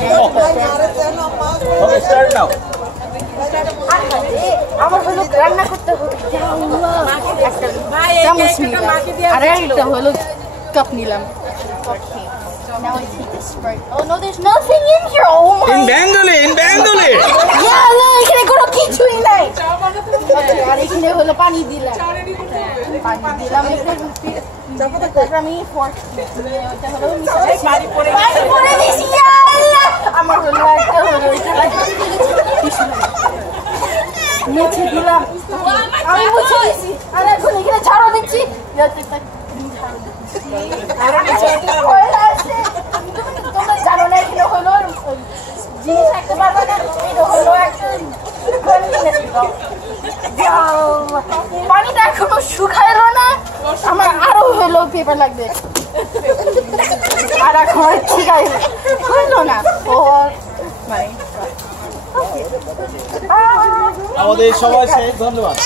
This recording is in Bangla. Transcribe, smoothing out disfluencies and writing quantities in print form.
Okay, start now. আমার হলো রান্না করতে হবে চামচ নিলাম আর একটা হলো কাপ নিলাম Now I take the Sprite. Oh no, there's nothing in here. Oh my. In Bengali. Yeah, look, এখানে কোনো কিছুই নাই। Okay, আর এখানে হলো পানি দিলাম। পানি দিলাম একটু আমি ফোর্ক ওটা হলো পানি পড়ে দিছি আল্লাহ আমার হলো একটা হলো মুছে দিলাম আমি মুছে দিছি আর এখন এখানে ঝাড়ু দিচ্ছি তোমরা জানো না এখানে হলো জিনিস একটা পারবে না এটা হলো একটা পানিটা এখনো শুকাইলো না আমার আরো হলো পেপার লাগবে আর এখন ঠিক আছে হইলো না ও মানে আমাদের সবাই ধন্যবাদ